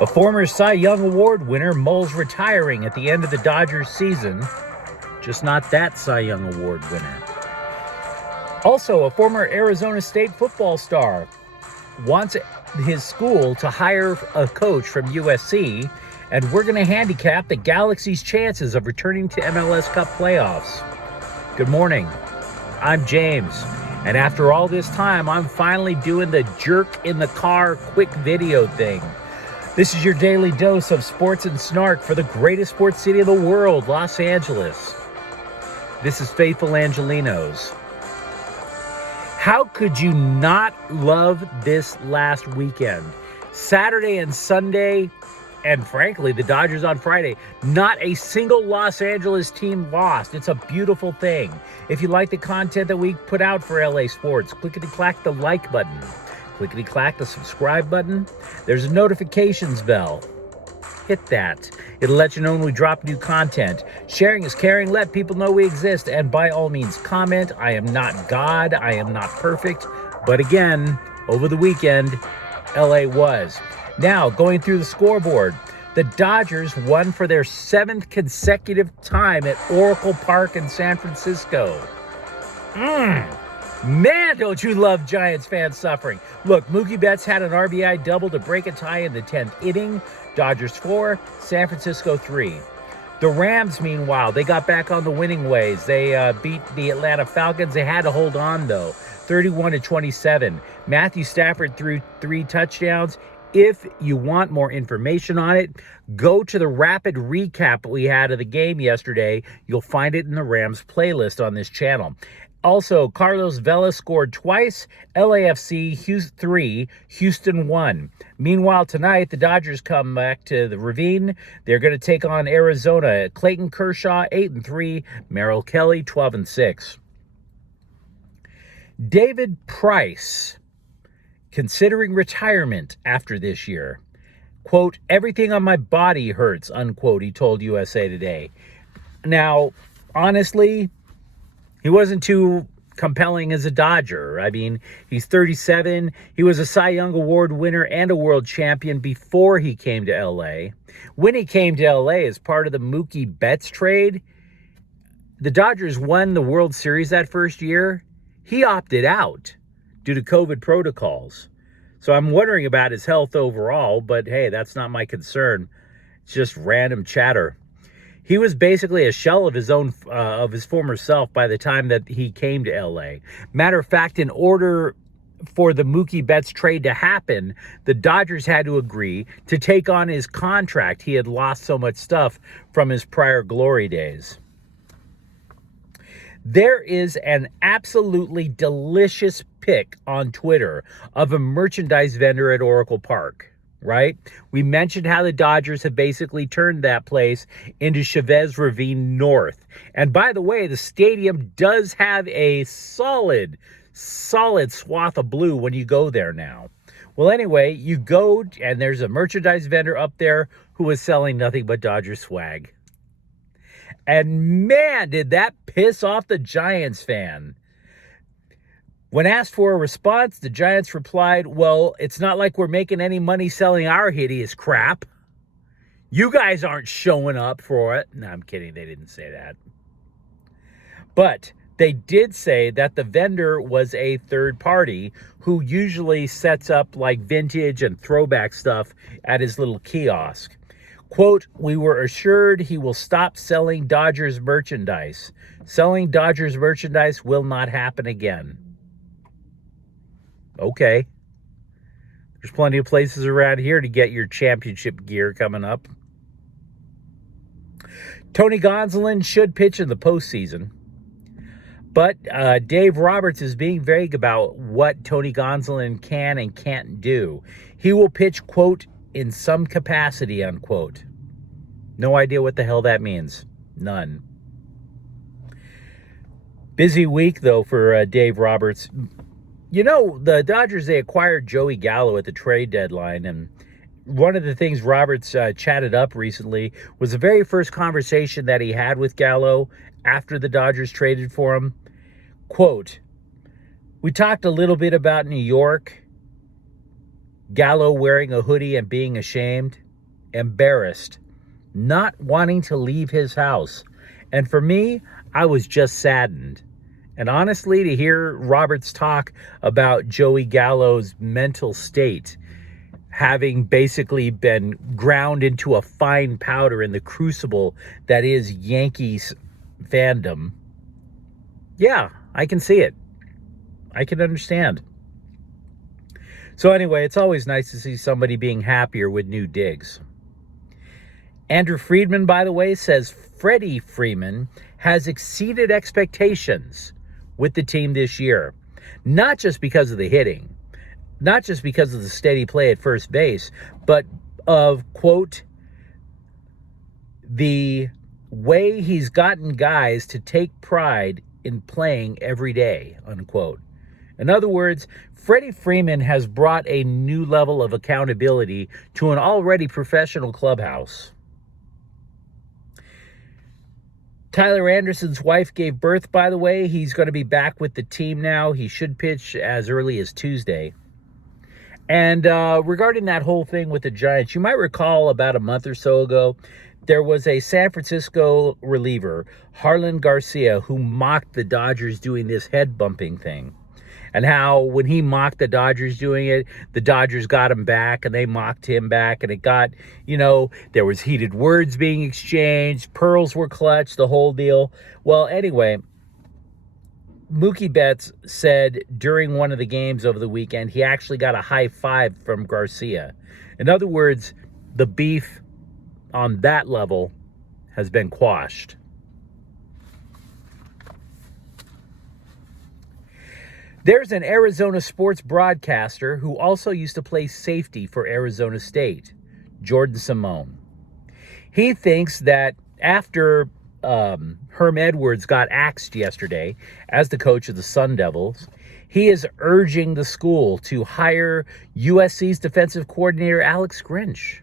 A former Cy Young Award winner, mulls retiring at the end of the Dodgers season. Just not that Cy Young Award winner. Also, a former Arizona State football star wants his school to hire a coach from USC, and we're going to handicap the Galaxy's chances of returning to MLS Cup playoffs. Good morning. I'm James, and after all this time, I'm finally doing the jerk in the car quick video thing. This is your daily dose of sports and snark for the greatest sports city of the world, Los Angeles. This is Faithful Angelenos. How could you not love this last weekend? Saturday and Sunday, and frankly, the Dodgers on Friday, not a single Los Angeles team lost. It's a beautiful thing. If you like the content that we put out for LA Sports, clickety-clack the like button. Clickety-clack the subscribe button. There's a notifications bell. Hit that. It'll let you know when we drop new content. Sharing is caring. Let people know we exist. And by all means, comment. I am not God. I am not perfect. But again, over the weekend, LA was. Now, going through the scoreboard, the Dodgers won for their 7th consecutive time at Oracle Park in San Francisco. Man, don't you love Giants fans suffering. Look, Mookie Betts had an RBI double to break a tie in the 10th inning. Dodgers 4, San Francisco 3. The Rams, meanwhile, they got back on the winning ways. They beat the Atlanta Falcons. They had to hold on, though, 31-27. Matthew Stafford threw 3 touchdowns. If you want more information on it, go to the rapid recap we had of the game yesterday. You'll find it in the Rams playlist on this channel. Also, Carlos Vela scored twice, LAFC 3, Houston 1. Meanwhile, tonight, the Dodgers come back to the Ravine. They're going to take on Arizona. Clayton Kershaw, 8-3, Merrill Kelly, 12-6. David Price, considering retirement after this year. Quote, everything on my body hurts, unquote, he told USA Today. Now, honestly, he wasn't too compelling as a Dodger. I mean, he's 37. He was a Cy Young Award winner and a world champion before he came to L.A. When he came to L.A. as part of the Mookie Betts trade, the Dodgers won the World Series that first year. He opted out due to COVID protocols. So I'm wondering about his health overall, but hey, that's not my concern. It's just random chatter. He was basically a shell of his own, of his former self by the time that he came to LA. Matter of fact, in order for the Mookie Betts trade to happen, the Dodgers had to agree to take on his contract. He had lost so much stuff from his prior glory days. There is an absolutely delicious pic on Twitter of a merchandise vendor at Oracle Park. Right? We mentioned how the Dodgers have basically turned that place into Chavez Ravine North. And by the way, the stadium does have a solid swath of blue when you go there now. Well, anyway, you go and there's a merchandise vendor up there who is selling nothing but Dodger swag. And man, did that piss off the Giants fan. When asked for a response, the Giants replied, well, it's not like we're making any money selling our hideous crap. You guys aren't showing up for it. No, I'm kidding. They didn't say that. But they did say that the vendor was a third party who usually sets up like vintage and throwback stuff at his little kiosk. Quote, we were assured he will stop selling Dodgers merchandise. Selling Dodgers merchandise will not happen again. Okay. There's plenty of places around here to get your championship gear coming up. Tony Gonsolin should pitch in the postseason. But Dave Roberts is being vague about what Tony Gonsolin can and can't do. He will pitch, quote, in some capacity, unquote. No idea what the hell that means. None. Busy week, though, for Dave Roberts. You know, the Dodgers, they acquired Joey Gallo at the trade deadline, and one of the things Roberts chatted up recently was the very first conversation that he had with Gallo after the Dodgers traded for him. Quote, we talked a little bit about New York. Gallo wearing a hoodie and being ashamed, embarrassed, not wanting to leave his house. And for me, I was just saddened. And honestly, to hear Roberts talk about Joey Gallo's mental state, having basically been ground into a fine powder in the crucible that is Yankees fandom, yeah, I can see it. I can understand. So anyway, it's always nice to see somebody being happier with new digs. Andrew Friedman, by the way, says Freddie Freeman has exceeded expectations with the team this year. Not just because of the hitting, not just because of the steady play at first base, but of, quote, the way he's gotten guys to take pride in playing every day, unquote. In other words, Freddie Freeman has brought a new level of accountability to an already professional clubhouse. Tyler Anderson's wife gave birth, by the way. He's going to be back with the team now. He should pitch as early as Tuesday. And regarding that whole thing with the Giants, you might recall about a month or so ago, there was a San Francisco reliever, Harlan Garcia, who mocked the Dodgers doing this head bumping thing. And how when he mocked the Dodgers doing it, the Dodgers got him back and they mocked him back. And it got, there was heated words being exchanged. Pearls were clutched, the whole deal. Well, anyway, Mookie Betts said during one of the games over the weekend, he actually got a high five from Garcia. In other words, the beef on that level has been quashed. There's an Arizona sports broadcaster who also used to play safety for Arizona State, Jordan Simone. He thinks that after Herm Edwards got axed yesterday as the coach of the Sun Devils, he is urging the school to hire USC's defensive coordinator, Alex Grinch.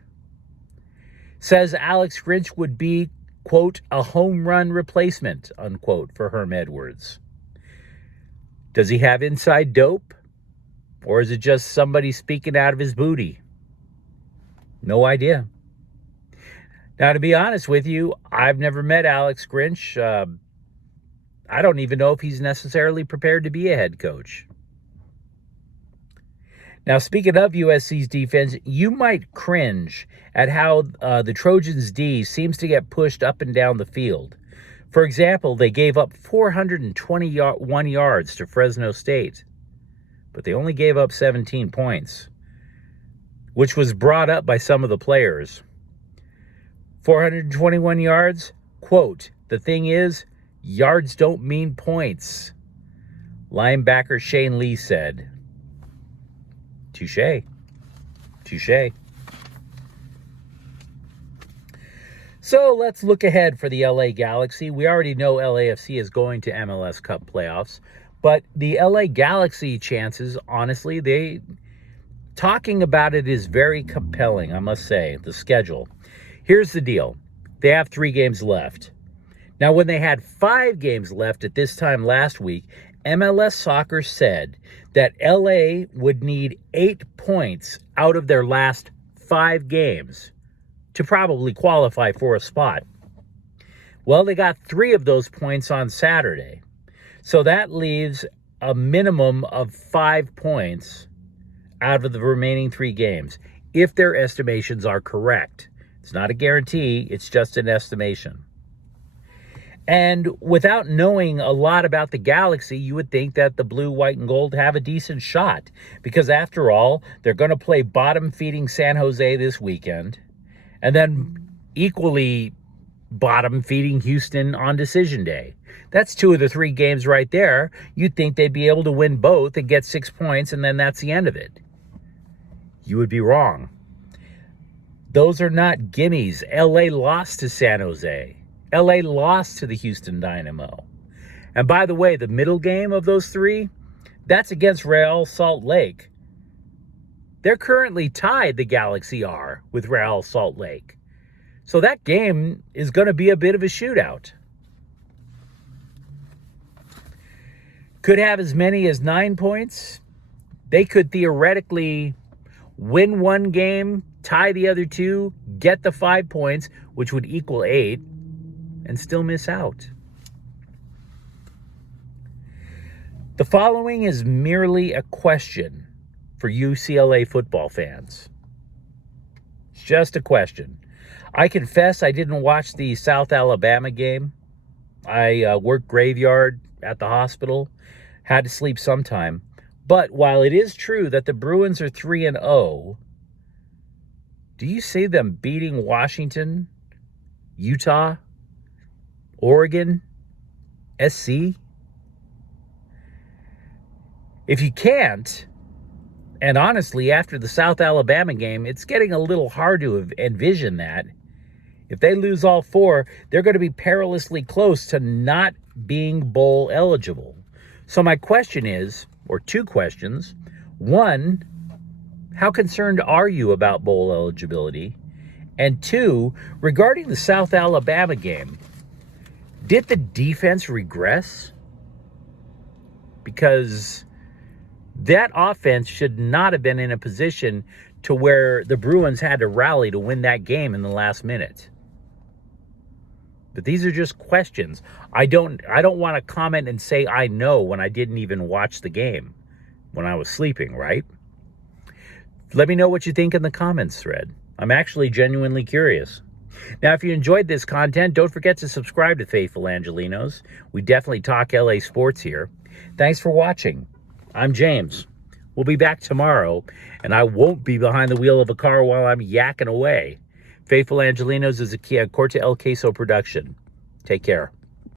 Says Alex Grinch would be, quote, a home run replacement, unquote, for Herm Edwards. Does he have inside dope? Or is it just somebody speaking out of his booty? No idea. Now, to be honest with you, I've never met Alex Grinch. I don't even know if he's necessarily prepared to be a head coach. Now, speaking of USC's defense, you might cringe at how the Trojans' D seems to get pushed up and down the field. For example, they gave up 421 yards to Fresno State, but they only gave up 17 points, which was brought up by some of the players. 421 yards, quote, the thing is, yards don't mean points, linebacker Shane Lee said. Touché. So let's look ahead for the LA Galaxy. We already know LAFC is going to MLS Cup playoffs, but the LA Galaxy chances, honestly, talking about it is very compelling, I must say, the schedule. Here's the deal. They have 3 games left. Now, when they had 5 games left at this time last week, MLS Soccer said that LA would need 8 points out of their last 5 games to probably qualify for a spot. Well, they got 3 of those points on Saturday. So that leaves a minimum of 5 points out of the remaining 3 games, if their estimations are correct. It's not a guarantee, it's just an estimation. And without knowing a lot about the Galaxy, you would think that the blue, white, and gold have a decent shot. Because after all, they're going to play bottom-feeding San Jose this weekend. And then equally bottom-feeding Houston on decision day. That's 2 of the 3 games right there. You'd think they'd be able to win both and get 6 points, and then that's the end of it. You would be wrong. Those are not gimmies. LA lost to San Jose. LA lost to the Houston Dynamo. And by the way, the middle game of those 3, that's against Real Salt Lake. They're currently tied, the Galaxy are, with Real Salt Lake. So that game is going to be a bit of a shootout. Could have as many as 9 points. They could theoretically win one game, tie the other two, get the 5 points, which would equal 8, and still miss out. The following is merely a question for UCLA football fans. It's just a question. I confess I didn't watch the South Alabama game. I worked graveyard at the hospital, had to sleep sometime. But while it is true that the Bruins are 3-0, do you see them beating Washington, Utah, Oregon, SC? If you can't, and honestly, after the South Alabama game, it's getting a little hard to envision that. If they lose all 4, they're going to be perilously close to not being bowl eligible. So my question is, or 2 questions. 1, how concerned are you about bowl eligibility? And 2, regarding the South Alabama game, did the defense regress? Because that offense should not have been in a position to where the Bruins had to rally to win that game in the last minute. But these are just questions. I don't want to comment and say I know when I didn't even watch the game when I was sleeping, right? Let me know what you think in the comments thread. I'm actually genuinely curious. Now, if you enjoyed this content, don't forget to subscribe to Faithful Angelenos. We definitely talk LA sports here. Thanks for watching. I'm James. We'll be back tomorrow, and I won't be behind the wheel of a car while I'm yakking away. Faithful Angelenos is a Corte El Queso production. Take care.